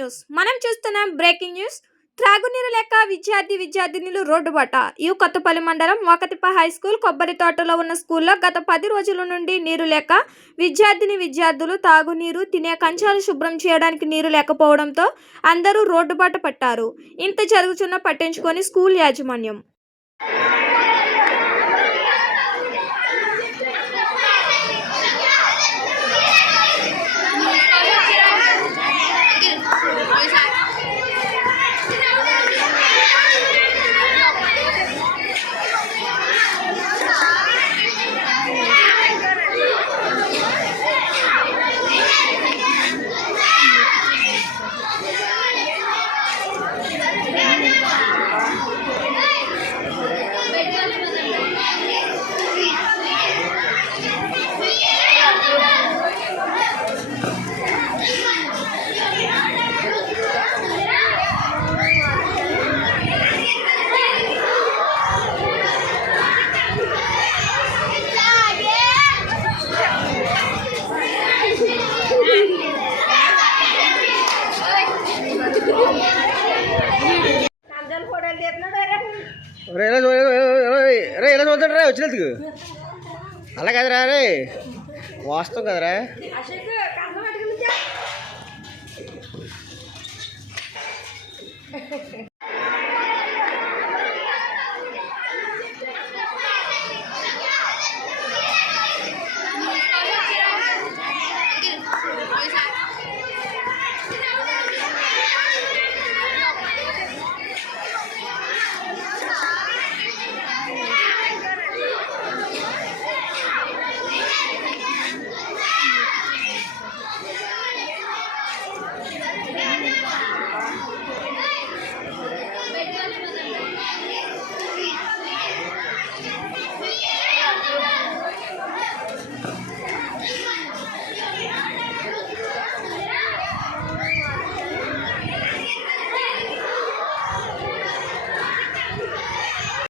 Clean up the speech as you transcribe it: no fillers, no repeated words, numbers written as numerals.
News మనం చూస్తున్నాం. Breaking news. త్రాగునీరు లేక విద్యార్థినులు రోడ్డుబాట. ఈ కొత్తపల్లి మండలం వాకతిప్ప హై స్కూల్ కొబ్బరి తోటలో ఉన్న స్కూల్లో గత 10 రోజుల నుండి నీరు లేక విద్యార్థులు తాగునీరు, తినే కంచాలు శుభ్రం చేయడానికి నీరు లేకపోవడంతో అందరూ రోడ్డుబాట పట్టారు. ఇంత జరుగుతున్నా పట్టించుకొని స్కూల్ యాజమాన్యం ఎలా చూద్దాం రా వచ్చినందుకు అలా కదరా రే వాస్తవం కదరా.